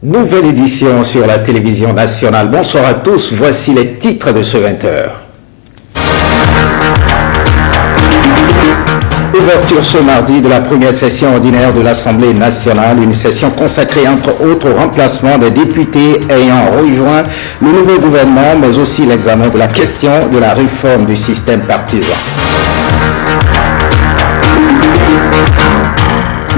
Nouvelle édition sur la télévision nationale. Bonsoir à tous, voici les titres de ce 20h. Ouverture ce mardi de la première session ordinaire de l'Assemblée nationale, une session consacrée entre autres au remplacement des députés ayant rejoint le nouveau gouvernement, mais aussi l'examen de la question de la réforme du système partisan.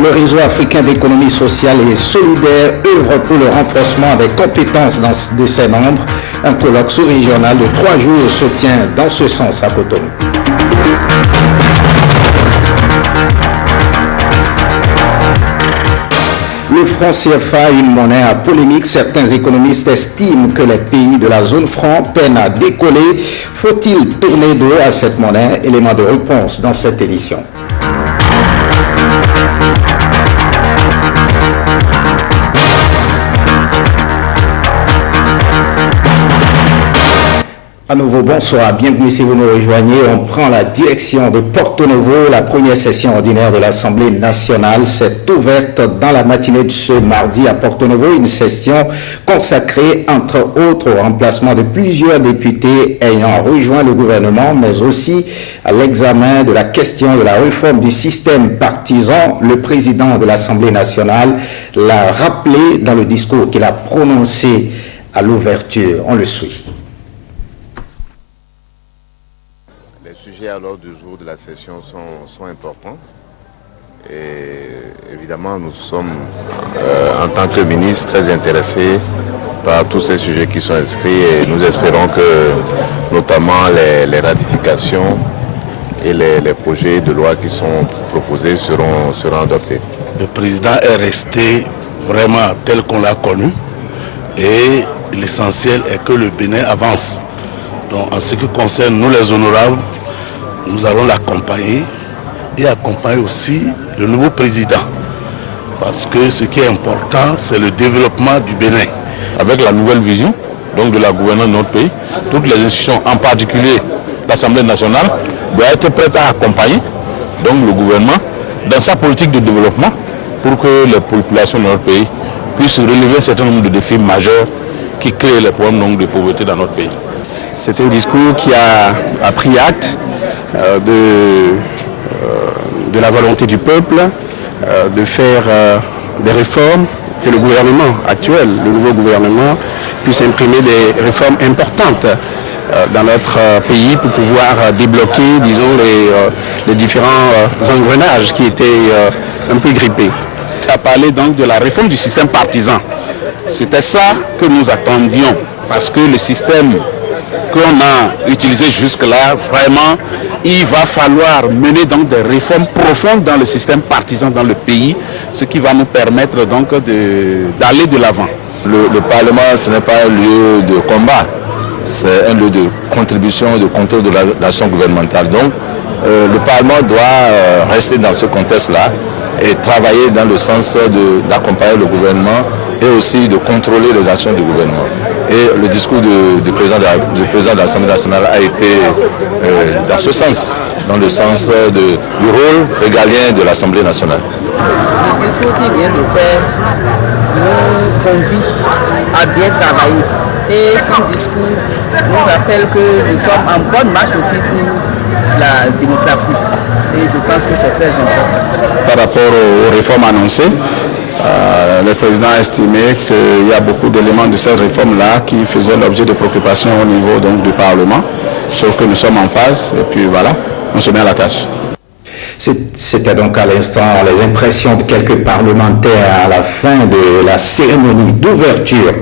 Le réseau africain d'économie sociale et solidaire œuvre pour le renforcement des compétences de ses membres. Un colloque sous-régional de 3 jours se tient dans ce sens à Cotonou. Le franc CFA, une monnaie à polémique. Certains économistes estiment que les pays de la zone franc peinent à décoller. Faut-il tourner dos à cette monnaie? Élément de réponse dans cette édition. À nouveau, bonsoir, bienvenue si vous nous rejoignez. On prend la direction de Porto Novo. La première session ordinaire de l'Assemblée nationale s'est ouverte dans la matinée de ce mardi à Porto Novo. Une session consacrée, entre autres, au remplacement de plusieurs députés ayant rejoint le gouvernement, mais aussi à l'examen de la question de la réforme du système partisan. Le président de l'Assemblée nationale l'a rappelé dans le discours qu'il a prononcé à l'ouverture. On le suit. Les sujets à l'ordre du jour de la session sont importants et évidemment nous sommes en tant que ministre très intéressés par tous ces sujets qui sont inscrits et nous espérons que notamment les ratifications et les projets de loi qui sont proposés seront adoptés. Le président est resté vraiment tel qu'on l'a connu et l'essentiel est que le Bénin avance. Donc en ce qui concerne nous les honorables, nous allons l'accompagner et accompagner aussi le nouveau président. Parce que ce qui est important, c'est le développement du Bénin. Avec la nouvelle vision donc de la gouvernance de notre pays, toutes les institutions, en particulier l'Assemblée nationale, doivent être prêtes à accompagner donc, le gouvernement dans sa politique de développement pour que les populations de notre pays puissent relever un certain nombre de défis majeurs qui créent les problèmes donc, de pauvreté dans notre pays. C'est un discours qui a pris acte de la volonté du peuple de faire des réformes, que le gouvernement actuel, le nouveau gouvernement, puisse imprimer des réformes importantes dans notre pays pour pouvoir débloquer, disons, les différents engrenages qui étaient un peu grippés. On a parlé donc de la réforme du système partisan. C'était ça que nous attendions, parce que le système qu'on a utilisé jusque-là, vraiment, il va falloir mener donc des réformes profondes dans le système partisan dans le pays, ce qui va nous permettre donc d'aller de l'avant. Le Parlement, ce n'est pas un lieu de combat, c'est un lieu de contribution et de contrôle de l'action gouvernementale. Donc, le Parlement doit rester dans ce contexte-là et travailler dans le sens d'accompagner le gouvernement et aussi de contrôler les actions du gouvernement. Et le discours du président de l'Assemblée nationale a été dans ce sens, dans le sens du rôle régalien de l'Assemblée nationale. Le discours qu'il vient de faire nous convie à bien travailler. Et son discours nous rappelle que nous sommes en bonne marche aussi pour la démocratie. Et je pense que c'est très important. Par rapport aux réformes annoncées, le président a estimé qu'il y a beaucoup d'éléments de cette réforme-là qui faisaient l'objet de préoccupations au niveau donc, du Parlement, sauf que nous sommes en phase et puis voilà, on se met à la tâche. C'était donc à l'instant les impressions de quelques parlementaires à la fin de la cérémonie d'ouverture.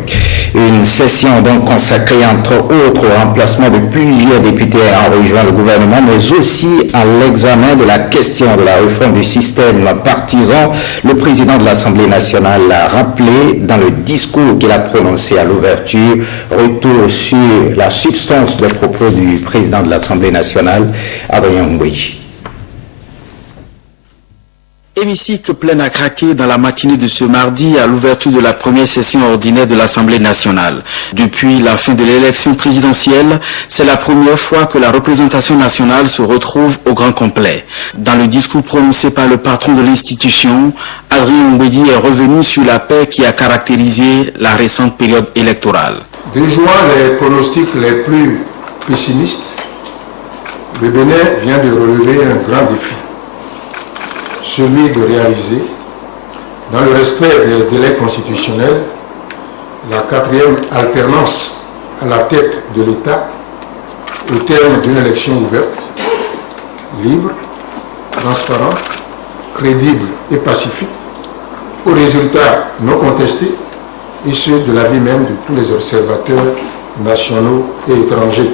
Une session donc consacrée entre autres au remplacement de plusieurs députés ayant rejoint le gouvernement, mais aussi à l'examen de la question de la réforme du système partisan. Le président de l'Assemblée nationale l'a rappelé dans le discours qu'il a prononcé à l'ouverture. Retour sur la substance des propos du président de l'Assemblée nationale, Adrien Mbouy. Hémicycle plein à craquer dans la matinée de ce mardi à l'ouverture de la première session ordinaire de l'Assemblée nationale. Depuis la fin de l'élection présidentielle, c'est la première fois que la représentation nationale se retrouve au grand complet. Dans le discours prononcé par le patron de l'institution, Adrien Mbedi est revenu sur la paix qui a caractérisé la récente période électorale. Déjouant les pronostics les plus pessimistes, le Bénin vient de relever un grand défi. Celui de réaliser, dans le respect des délais constitutionnels, la 4e alternance à la tête de l'État au terme d'une élection ouverte, libre, transparente, crédible et pacifique, aux résultats non contestés et ceux de l'avis même de tous les observateurs nationaux et étrangers.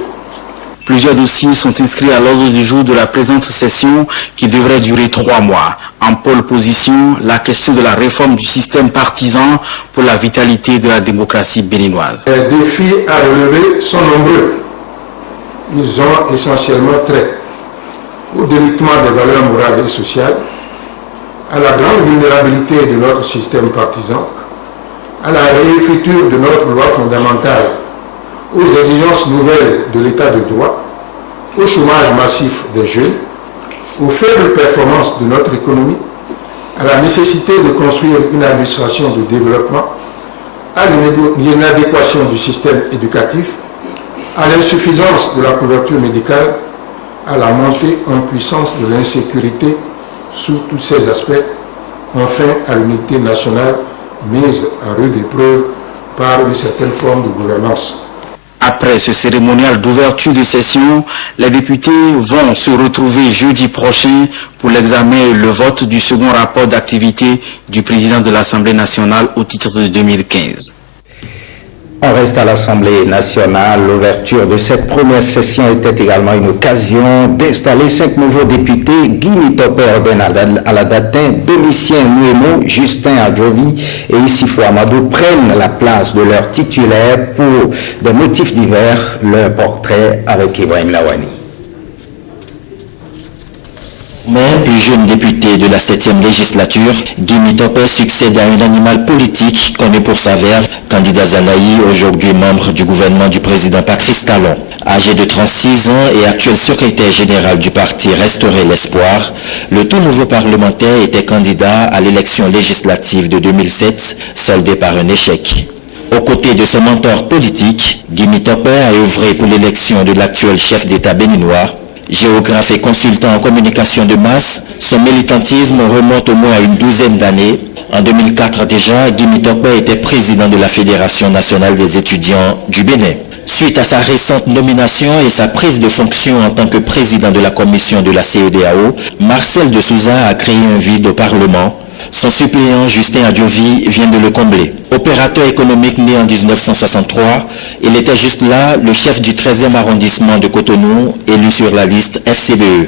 Plusieurs dossiers sont inscrits à l'ordre du jour de la présente session qui devrait durer 3 mois. En pole position, la question de la réforme du système partisan pour la vitalité de la démocratie béninoise. Les défis à relever sont nombreux. Ils ont essentiellement trait au délitement des valeurs morales et sociales, à la grande vulnérabilité de notre système partisan, à la réécriture de notre loi fondamentale, aux exigences nouvelles de l'état de droit, au chômage massif des jeunes, aux faibles performances de notre économie, à la nécessité de construire une administration de développement, à l'inadéquation du système éducatif, à l'insuffisance de la couverture médicale, à la montée en puissance de l'insécurité sous tous ces aspects, enfin à l'unité nationale mise à rude épreuve par une certaine forme de gouvernance. Après ce cérémonial d'ouverture de session, les députés vont se retrouver jeudi prochain pour l'examen et le vote du second rapport d'activité du président de l'Assemblée nationale au titre de 2015. On reste à l'Assemblée nationale. L'ouverture de cette première session était également une occasion d'installer 5 nouveaux députés. Guy Mitope Orden Aladatin, Domitien Nuemo, Justin Adjovi et Issifou Amadou prennent la place de leurs titulaires pour des motifs divers. Leur portrait avec Ibrahim Lawani. Maire puis jeune député de la 7e législature, Guy Mitope succède à un animal politique connu pour sa verve, candidat Zanaï, aujourd'hui membre du gouvernement du président Patrice Talon. Âgé de 36 ans et actuel secrétaire général du parti Restaurer l'Espoir, le tout nouveau parlementaire était candidat à l'élection législative de 2007, soldé par un échec. Aux côtés de son mentor politique, Guy Mitope a œuvré pour l'élection de l'actuel chef d'État béninois. Géographe et consultant en communication de masse, son militantisme remonte au moins à une douzaine d'années. En 2004 déjà, Guy Mitope était président de la Fédération nationale des étudiants du Bénin. Suite à sa récente nomination et sa prise de fonction en tant que président de la commission de la CEDEAO, Marcel de Souza a créé un vide au Parlement. Son suppléant Justin Adjovi vient de le combler. Opérateur économique né en 1963, il était juste là le chef du 13e arrondissement de Cotonou, élu sur la liste FCBE.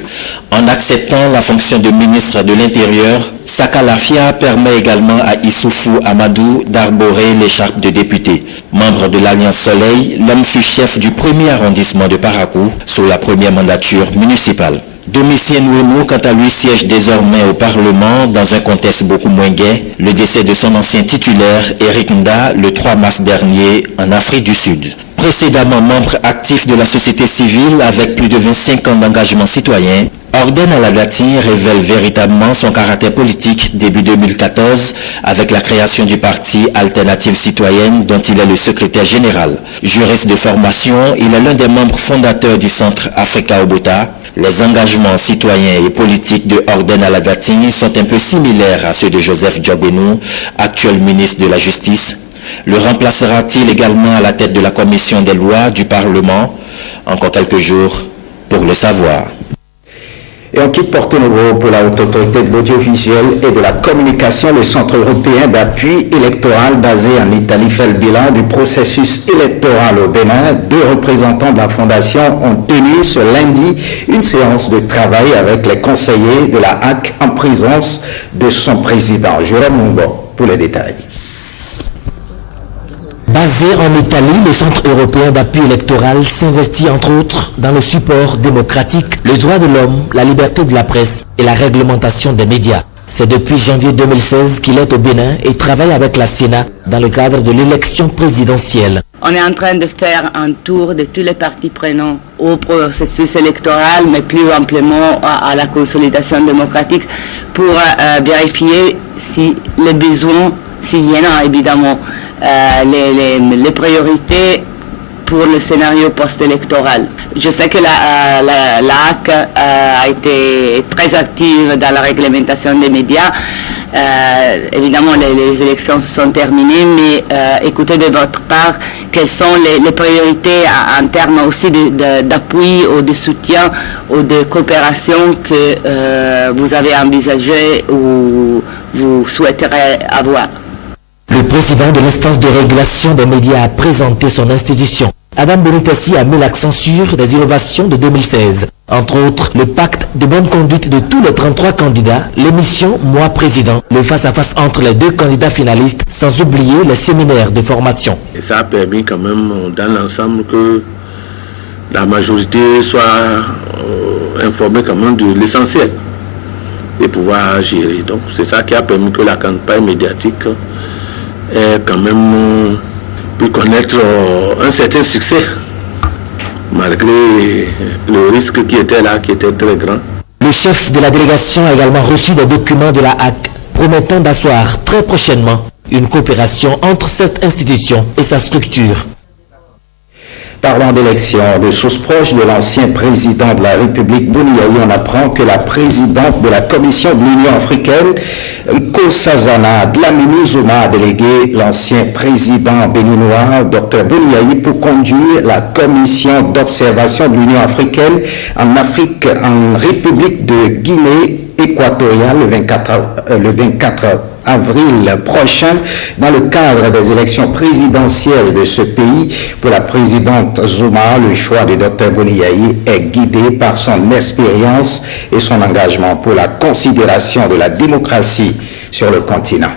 En acceptant la fonction de ministre de l'Intérieur, Saka Lafia permet également à Issoufou Amadou d'arborer l'écharpe de député. Membre de l'Alliance Soleil, l'homme fut chef du 1er arrondissement de Parakou sous la première mandature municipale. Domitien Nuemo, quant à lui, siège désormais au Parlement dans un contexte beaucoup moins gai. Le décès de son ancien titulaire, Eric Nda, le 3 mars dernier, en Afrique du Sud. Précédemment membre actif de la société civile avec plus de 25 ans d'engagement citoyen, Orden Aladatin révèle véritablement son caractère politique début 2014 avec la création du parti Alternative Citoyenne dont il est le secrétaire général. Juriste de formation, il est l'un des membres fondateurs du Centre Africa Obota. Les engagements citoyens et politiques de Orden Aladatin sont un peu similaires à ceux de Joseph Diobenou, actuel ministre de la Justice. Le remplacera-t-il également à la tête de la commission des lois du Parlement? Encore quelques jours pour le savoir. Et on quitte Porto Novo pour la Haute Autorité de l'Audiovisuel et de la Communication. Le Centre européen d'appui électoral basé en Italie fait le bilan du processus électoral au Bénin. 2 représentants de la Fondation ont tenu ce lundi une séance de travail avec les conseillers de la HAC en présence de son président. Jérôme Mumbo pour les détails. Basé en Italie, le Centre européen d'appui électoral s'investit entre autres dans le support démocratique, le droit de l'homme, la liberté de la presse et la réglementation des médias. C'est depuis janvier 2016 qu'il est au Bénin et travaille avec la Sénat dans le cadre de l'élection présidentielle. On est en train de faire un tour de tous les partis prenants au processus électoral, mais plus amplement à la consolidation démocratique pour vérifier si les besoins, s'il y en a évidemment, les priorités pour le scénario post-électoral. Je sais que la HAC a été très active dans la réglementation des médias. Évidemment, les élections se sont terminées, mais écoutez de votre part, quelles sont les priorités en termes aussi d'appui ou de soutien ou de coopération que vous avez envisagé ou vous souhaiterez avoir? Le président de l'instance de régulation des médias a présenté son institution. Adam Bonitassi a mis l'accent sur les innovations de 2016. Entre autres, le pacte de bonne conduite de tous les 33 candidats, l'émission Moi Président, le face-à-face entre les deux candidats finalistes, sans oublier les séminaires de formation. Et ça a permis quand même dans l'ensemble que la majorité soit informée quand même de l'essentiel et pouvoir gérer. Donc c'est ça qui a permis que la campagne médiatique ait quand même pu connaître un certain succès, malgré le risque qui était là, qui était très grand. Le chef de la délégation a également reçu des documents de la HAC, promettant d'asseoir très prochainement une coopération entre cette institution et sa structure. Parlant d'élection, de sources proches de l'ancien président de la République, Boniaï, on apprend que la présidente de la Commission de l'Union africaine, Nkosazana Dlamini Zuma, a délégué l'ancien président béninois, Dr Boniaï, pour conduire la Commission d'observation de l'Union africaine en Afrique, en République de Guinée équatoriale le 24 avril prochain dans le cadre des élections présidentielles de ce pays. Pour la présidente Zuma, le choix de Dr Boniaï est guidé par son expérience et son engagement pour la considération de la démocratie sur le continent.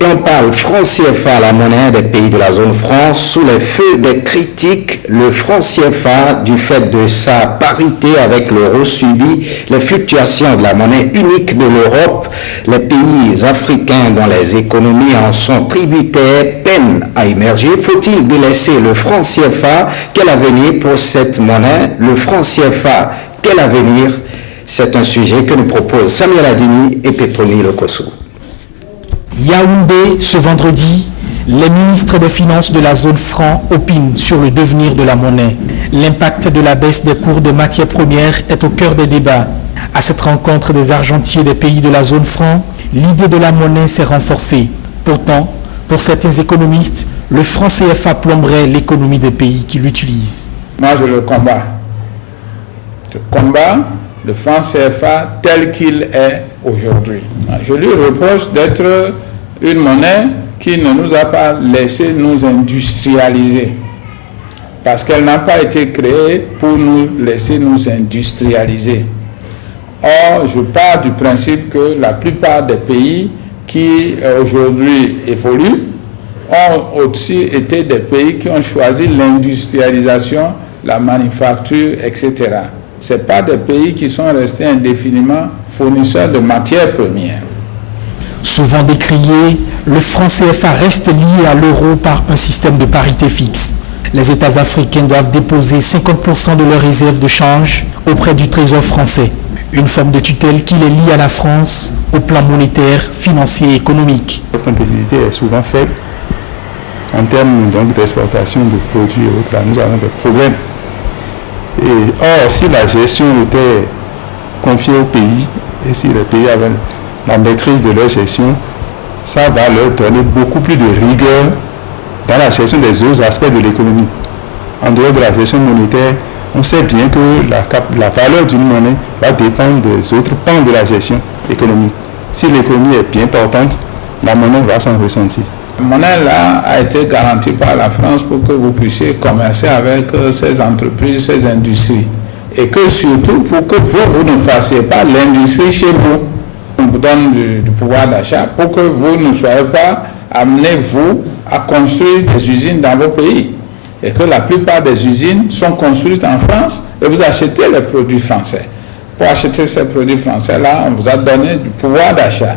Et on parle franc CFA, la monnaie des pays de la zone franc, sous les feux des critiques. Le franc CFA, du fait de sa parité avec l'euro, subit les fluctuations de la monnaie unique de l'Europe. Les pays africains dont les économies en sont tributaires peinent à émerger. Faut-il délaisser le franc CFA? Quel avenir pour cette monnaie? Le franc CFA, quel avenir? C'est un sujet que nous proposent Samuel Adini et Petroni Lokoso. Yaoundé, ce vendredi, les ministres des Finances de la zone franc opinent sur le devenir de la monnaie. L'impact de la baisse des cours de matières premières est au cœur des débats. À cette rencontre des argentiers des pays de la zone franc, l'idée de la monnaie s'est renforcée. Pourtant, pour certains économistes, le franc CFA plomberait l'économie des pays qui l'utilisent. Moi, je le combats. Je combats le franc CFA tel qu'il est aujourd'hui. Je lui reproche d'être une monnaie qui ne nous a pas laissé nous industrialiser. Parce qu'elle n'a pas été créée pour nous laisser nous industrialiser. Or, je pars du principe que la plupart des pays qui aujourd'hui évoluent ont aussi été des pays qui ont choisi l'industrialisation, la manufacture, etc. Ce n'est pas des pays qui sont restés indéfiniment fournisseurs de matières premières. Souvent décrié, le franc CFA reste lié à l'euro par un système de parité fixe. Les États africains doivent déposer 50% de leurs réserves de change auprès du Trésor français. Une forme de tutelle qui les lie à la France au plan monétaire, financier et économique. Notre compétitivité est souvent faible. En termes d'exportation de produits et autres, là, nous avons des problèmes. Or, si la gestion était confiée au pays et si les pays avaient la maîtrise de leur gestion, ça va leur donner beaucoup plus de rigueur dans la gestion des autres aspects de l'économie. En dehors de la gestion monétaire, on sait bien que la valeur d'une monnaie va dépendre des autres pans de la gestion économique. Si l'économie est bien portante, la monnaie va s'en ressentir. La monnaie-là a été garantie par la France pour que vous puissiez commercer avec ces entreprises, ces industries. Et que surtout, pour que vous ne fassiez pas l'industrie chez vous. On vous donne du pouvoir d'achat pour que vous ne soyez pas amenés, vous, à construire des usines dans vos pays. Et que la plupart des usines sont construites en France et vous achetez les produits français. pour acheter ces produits français-là, on vous a donné du pouvoir d'achat.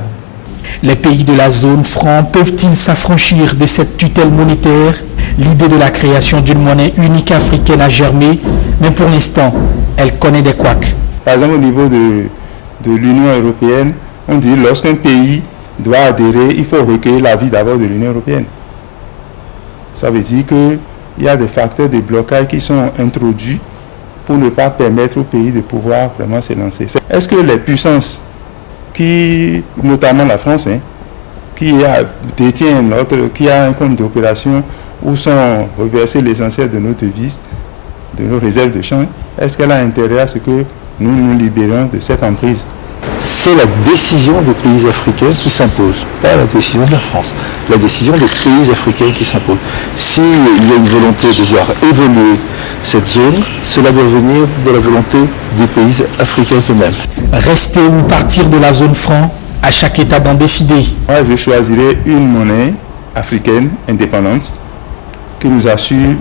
Les pays de la zone franc peuvent-ils s'affranchir de cette tutelle monétaire? L'idée de la création d'une monnaie unique africaine a germé, mais pour l'instant, elle connaît des couacs. Par exemple, au niveau de l'Union européenne, on dit que lorsqu'un pays doit adhérer, il faut recueillir l'avis d'abord de l'Union européenne. Ça veut dire qu'il y a des facteurs de blocage qui sont introduits pour ne pas permettre au pays de pouvoir vraiment se lancer. Est-ce que les puissances, notamment la France, qui a un compte d'opération où sont reversés l'essentiel de nos devises, de nos réserves de change, est-ce qu'elle a intérêt à ce que nous nous libérions de cette emprise? C'est la décision des pays africains qui s'impose, pas la décision de la France. La décision des pays africains qui s'impose. S'il y a une volonté de voir évoluer cette zone, cela doit venir de la volonté des pays africains eux-mêmes. Rester ou partir de la zone franc, à chaque État d'en décider. Moi, je choisirais une monnaie africaine indépendante qui nous assure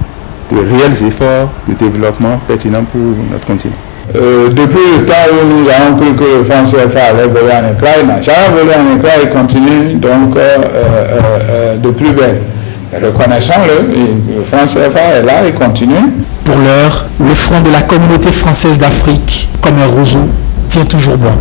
de réels efforts de développement pertinents pour notre continent. Depuis le temps où nous avons cru que le franc CFA allait voler en éclat, il n'a jamais volé en éclat, il continue donc de plus belle. Reconnaissons-le, le franc CFA est là, il continue. Pour l'heure, le front de la communauté française d'Afrique, comme un roseau, tient toujours bon.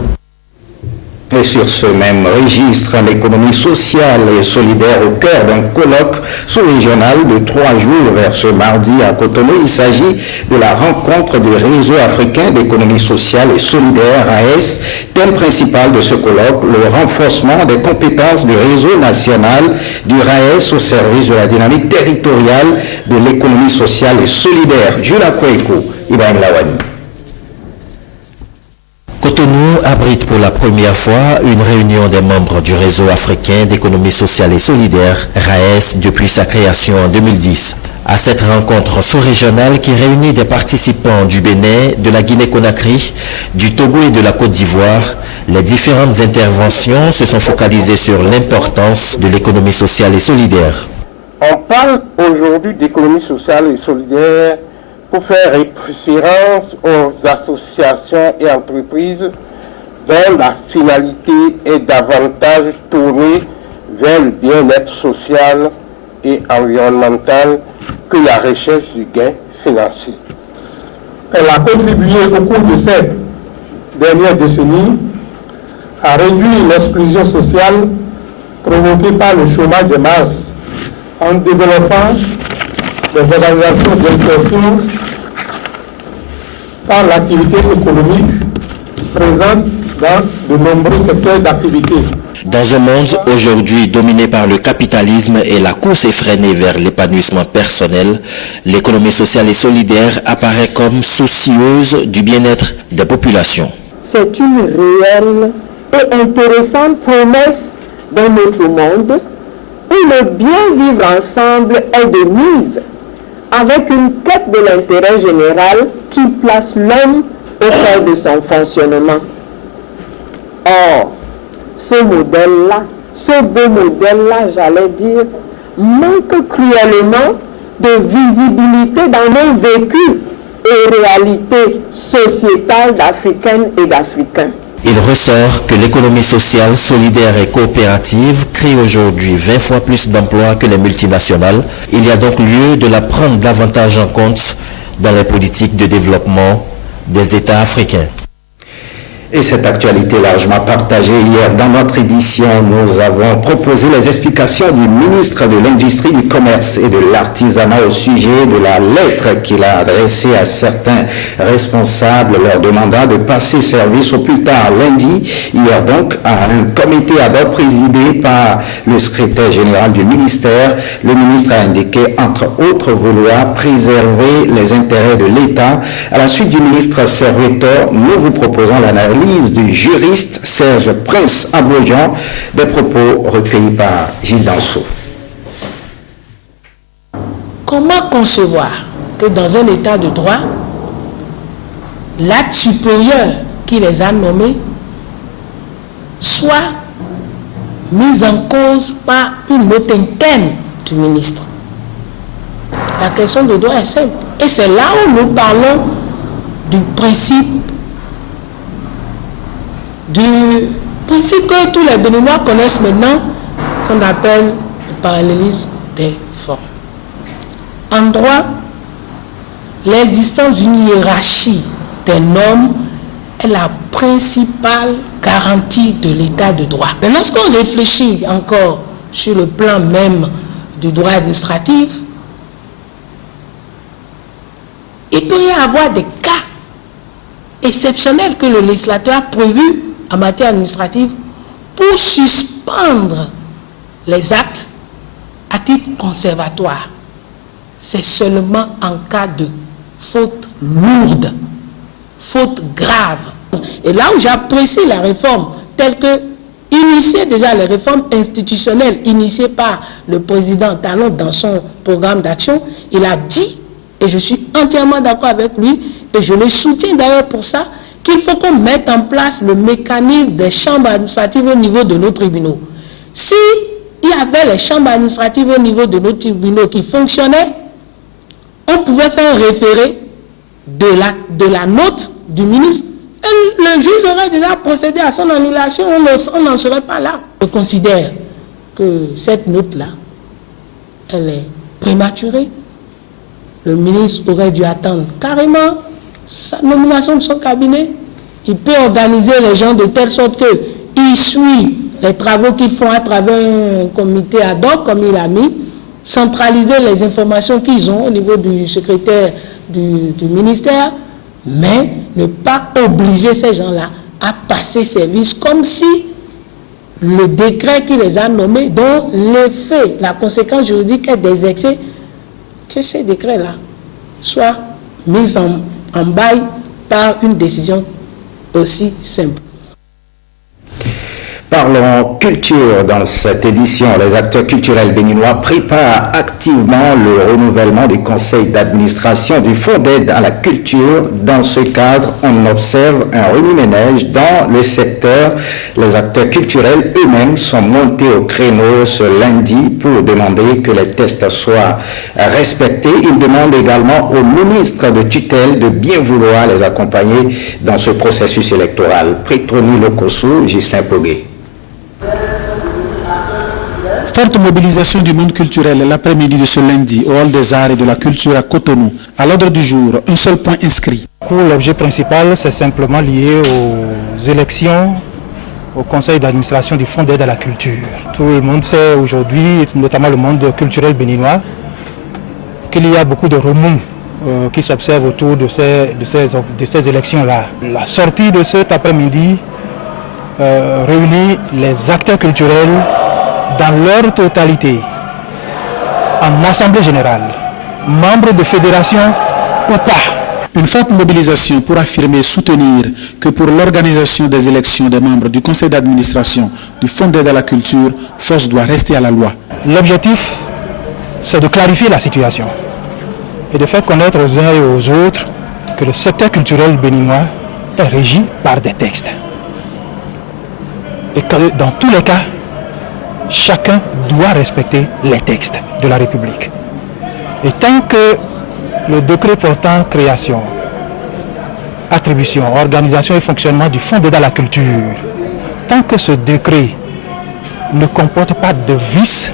Et sur ce même registre, l'économie sociale et solidaire au cœur d'un colloque sous-régional de 3 jours vers ce mardi à Cotonou. Il s'agit de la rencontre du réseau africain d'économie sociale et solidaire, RAES. Thème principal de ce colloque, le renforcement des compétences du réseau national du RAES au service de la dynamique territoriale de l'économie sociale et solidaire. Jules Koueko, Ibrahim Lawani. Cotonou abrite pour la première fois une réunion des membres du réseau africain d'économie sociale et solidaire, RAES, depuis sa création en 2010. À cette rencontre sous-régionale qui réunit des participants du Bénin, de la Guinée-Conakry, du Togo et de la Côte d'Ivoire, les différentes interventions se sont focalisées sur l'importance de l'économie sociale et solidaire. On parle aujourd'hui d'économie sociale et solidaire pour faire référence aux associations et entreprises dont la finalité est davantage tournée vers le bien-être social et environnemental que la recherche du gain financier. Elle a contribué au cours de ces dernières décennies à réduire l'exclusion sociale provoquée par le chômage de masse en développant des organisations d'insertion par l'activité économique présente dans de nombreux secteurs d'activité. Dans un monde aujourd'hui dominé par le capitalisme et la course effrénée vers l'épanouissement personnel, l'économie sociale et solidaire apparaît comme soucieuse du bien-être des populations. C'est une réelle et intéressante promesse d'un autre monde où le bien vivre ensemble est de mise, avec une quête de l'intérêt général qui place l'homme au cœur de son fonctionnement. Or, ce modèle-là, ce beau modèle-là, j'allais dire, manque cruellement de visibilité dans nos vécus et réalités sociétales d'Africaines et d'Africains. Il ressort que l'économie sociale, solidaire et coopérative crée aujourd'hui 20 fois plus d'emplois que les multinationales. Il y a donc lieu de la prendre davantage en compte dans les politiques de développement des États africains. Et cette actualité largement partagée hier dans notre édition, nous avons proposé les explications du ministre de l'Industrie, du Commerce et de l'Artisanat au sujet de la lettre qu'il a adressée à certains responsables leur demandant de passer service au plus tard lundi. Hier donc, à un comité ad hoc présidé par le secrétaire général du ministère, le ministre a indiqué entre autres vouloir préserver les intérêts de l'État. À la suite du ministre Servetor, nous vous proposons l'analyse du juriste Serge Prince-Abodjan, des propos recueillis par Gilles Danso. Comment concevoir que dans un état de droit, l'acte supérieur qui les a nommés soit mis en cause par une note interne du ministre? La question de droit est simple. Et c'est là où nous parlons du principe du principe que tous les Béninois connaissent maintenant, qu'on appelle le parallélisme des formes. En droit, l'existence d'une hiérarchie des normes est la principale garantie de l'état de droit. Mais lorsqu'on réfléchit encore sur le plan même du droit administratif, il peut y avoir des cas exceptionnels que le législateur a prévus en matière administrative pour suspendre les actes à titre conservatoire. C'est seulement en cas de faute lourde, faute grave. Et là où j'apprécie la réforme telle que initiée déjà, les réformes institutionnelles initiées par le président Talon dans son programme d'action, il a dit, et je suis entièrement d'accord avec lui, et je le soutiens d'ailleurs pour ça, qu'il faut qu'on mette en place le mécanisme des chambres administratives au niveau de nos tribunaux. Si il y avait les chambres administratives au niveau de nos tribunaux qui fonctionnaient, on pouvait faire référé de la note du ministre. Et le juge aurait déjà procédé à son annulation, on n'en serait pas là. Je considère que cette note-là, elle est prématurée. Le ministre aurait dû attendre carrément sa nomination de son cabinet. Il peut organiser les gens de telle sorte qu'ils suivent les travaux qu'ils font à travers un comité ad hoc, comme il a mis, centraliser les informations qu'ils ont au niveau du secrétaire du ministère, mais ne pas obliger ces gens-là à passer service comme si le décret qui les a nommés, dont l'effet, la conséquence juridique est des excès, que ces décrets-là soient mis en bail par une décision aussi simple. Parlons culture dans cette édition. Les acteurs culturels béninois préparent activement le renouvellement du conseil d'administration du Fonds d'aide à la culture. Dans ce cadre, on observe un remue-ménage dans le secteur. Les acteurs culturels eux-mêmes sont montés au créneau ce lundi pour demander que les tests soient respectés. Ils demandent également au ministre de tutelle de bien vouloir les accompagner dans ce processus électoral. Prétroni Lokoso, Ghislain Pogué. Forte mobilisation du monde culturel l'après-midi de ce lundi au Hall des Arts et de la Culture à Cotonou. À l'ordre du jour, un seul point inscrit. L'objet principal, c'est simplement lié aux élections au conseil d'administration du Fonds d'aide à la culture. Tout le monde sait aujourd'hui, notamment le monde culturel béninois, qu'il y a beaucoup de remous qui s'observent autour de ces élections-là. La sortie de cet après-midi réunit les acteurs culturels dans leur totalité, en assemblée générale, membres de fédérations ou pas. Une forte mobilisation pour affirmer et soutenir que pour l'organisation des élections des membres du conseil d'administration du Fonds d'aide à la culture, force doit rester à la loi. L'objectif, c'est de clarifier la situation et de faire connaître aux uns et aux autres que le secteur culturel béninois est régi par des textes. Et que dans tous les cas, chacun doit respecter les textes de la République. Et tant que le décret portant création, attribution, organisation et fonctionnement du Fonds d'aide à la culture, tant que ce décret ne comporte pas de vices,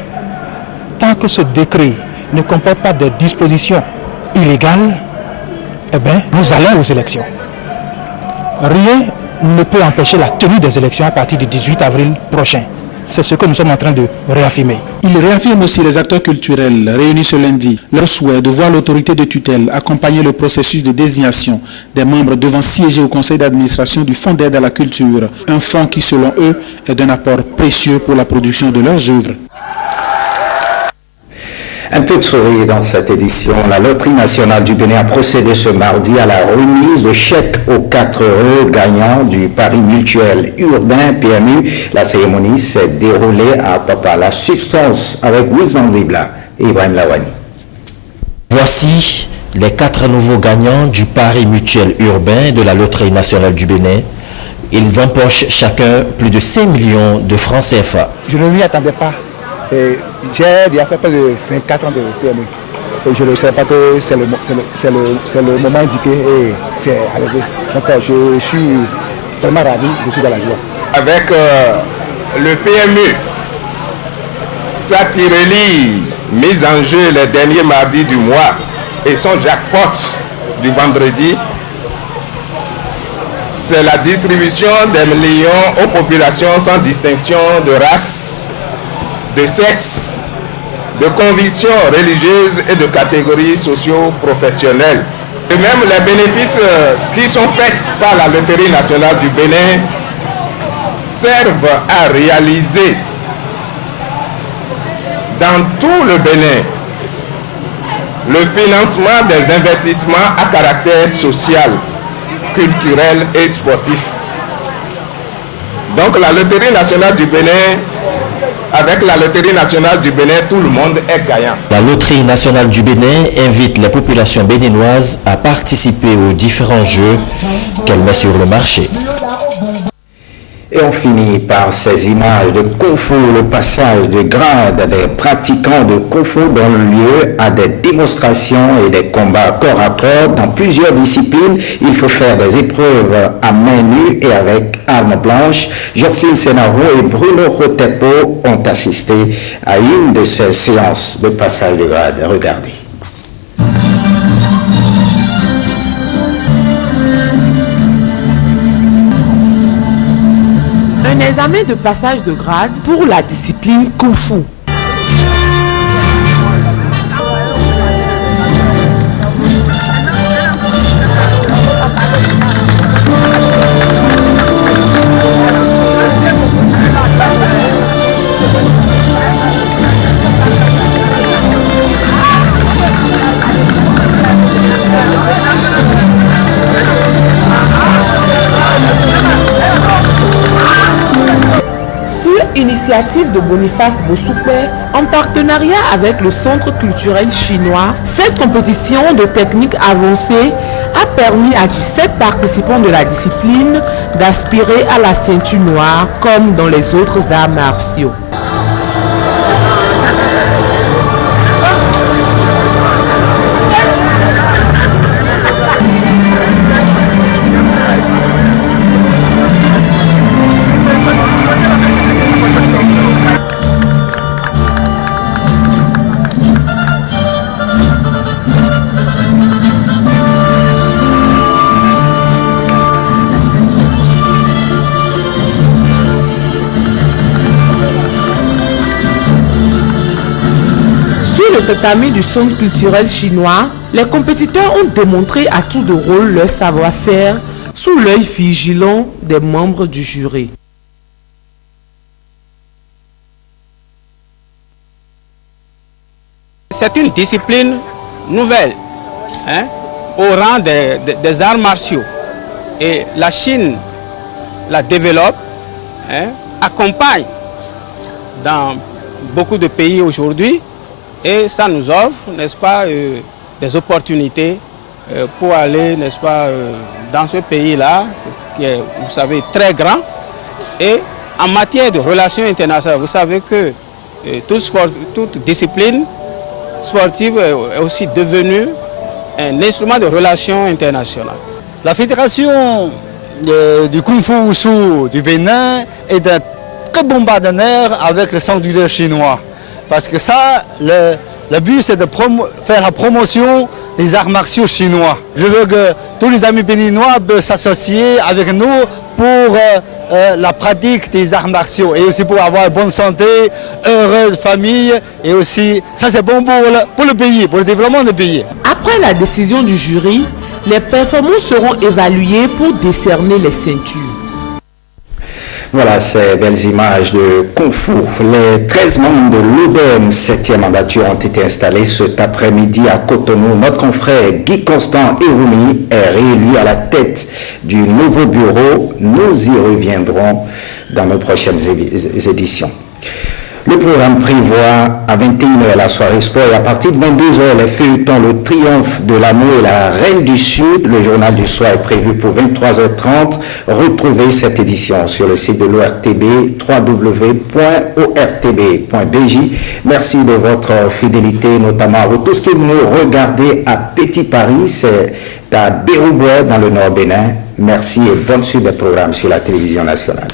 tant que ce décret ne comporte pas de dispositions illégales, eh bien, nous allons aux élections. Rien ne peut empêcher la tenue des élections à partir du 18 avril prochain. C'est ce que nous sommes en train de réaffirmer. Il réaffirme aussi les acteurs culturels réunis ce lundi leur souhait de voir l'autorité de tutelle accompagner le processus de désignation des membres devant siéger au conseil d'administration du Fonds d'aide à la culture, un fonds qui selon eux est d'un apport précieux pour la production de leurs œuvres. Un peu de sourire dans cette édition. La Loterie nationale du Bénin a procédé ce mardi à la remise de chèques aux 4 heureux gagnants du pari mutuel urbain PMU. La cérémonie s'est déroulée à Papa La Substance avec Wisdom Dibla et Ibrahim Lawani. Voici les 4 nouveaux gagnants du pari mutuel urbain de la Loterie nationale du Bénin. Ils empochent chacun plus de 5 millions de francs CFA. Je ne m'y attendais pas. J'ai déjà fait près de 24 ans de PMU. Et je ne sais pas que c'est le moment indiqué et c'est arrivé. Donc je suis vraiment ravi, je suis dans la joie. Avec le PMU, Satireli, mise en jeu les derniers mardis du mois et son jackpot du vendredi, c'est la distribution des millions aux populations sans distinction de race, de sexe, de convictions religieuses et de catégories socio-professionnelles. Et même les bénéfices qui sont faits par la Loterie nationale du Bénin servent à réaliser dans tout le Bénin le financement des investissements à caractère social, culturel et sportif. Donc la Loterie nationale du Bénin, avec la Loterie nationale du Bénin, tout le monde est gagnant. La Loterie nationale du Bénin invite les populations béninoises à participer aux différents jeux qu'elle met sur le marché. Et on finit par ces images de Kung Fu, le passage de grade des pratiquants de Kung Fu donne lieu à des démonstrations et des combats corps à corps dans plusieurs disciplines. Il faut faire des épreuves à main nue et avec armes blanches. Jocelyne Senaro et Bruno Rotepo ont assisté à une de ces séances de passage de grade. Regardez. Un examen de passage de grade pour la discipline Kung Fu. Initiative de Boniface Bossoupe, en partenariat avec le Centre culturel chinois, cette compétition de techniques avancées a permis à 17 participants de la discipline d'aspirer à la ceinture noire comme dans les autres arts martiaux. Le tatami du Centre culturel chinois, les compétiteurs ont démontré à tour de rôle leur savoir-faire sous l'œil vigilant des membres du jury. C'est une discipline nouvelle, au rang des arts martiaux. Et la Chine la développe, accompagne dans beaucoup de pays aujourd'hui. Et ça nous offre, n'est-ce pas, des opportunités pour aller, n'est-ce pas, dans ce pays-là, qui est, vous savez, très grand. Et en matière de relations internationales, vous savez que toute discipline sportive est aussi devenue un instrument de relations internationales. La fédération du Kung Fu Wushu du Bénin est un très bon partenaire avec le Centre culturel chinois. Parce que ça, le but, c'est de faire la promotion des arts martiaux chinois. Je veux que tous les amis béninois peuvent s'associer avec nous pour la pratique des arts martiaux et aussi pour avoir une bonne santé, heureuse famille et aussi, ça c'est bon pour le pays, pour le développement du pays. Après la décision du jury, les performances seront évaluées pour décerner les ceintures. Voilà ces belles images de Kung Fu. Les 13 membres de l'ODEM 7e mandature ont été installés cet après-midi à Cotonou. Notre confrère Guy Constant Eroumi est réélu à la tête du nouveau bureau. Nous y reviendrons dans nos prochaines éditions. Le programme prévoit à 21h la soirée sport et à partir de 22h les feuilletons Le Triomphe de l'amour et la Reine du Sud. Le journal du soir est prévu pour 23h30. Retrouvez cette édition sur le site de l'ORTB www.ortb.bj. Merci de votre fidélité, notamment à vous tous qui nous regardez à Petit Paris. C'est à Bérouboué dans le Nord Bénin. Merci et bonne suite des programmes sur la télévision nationale.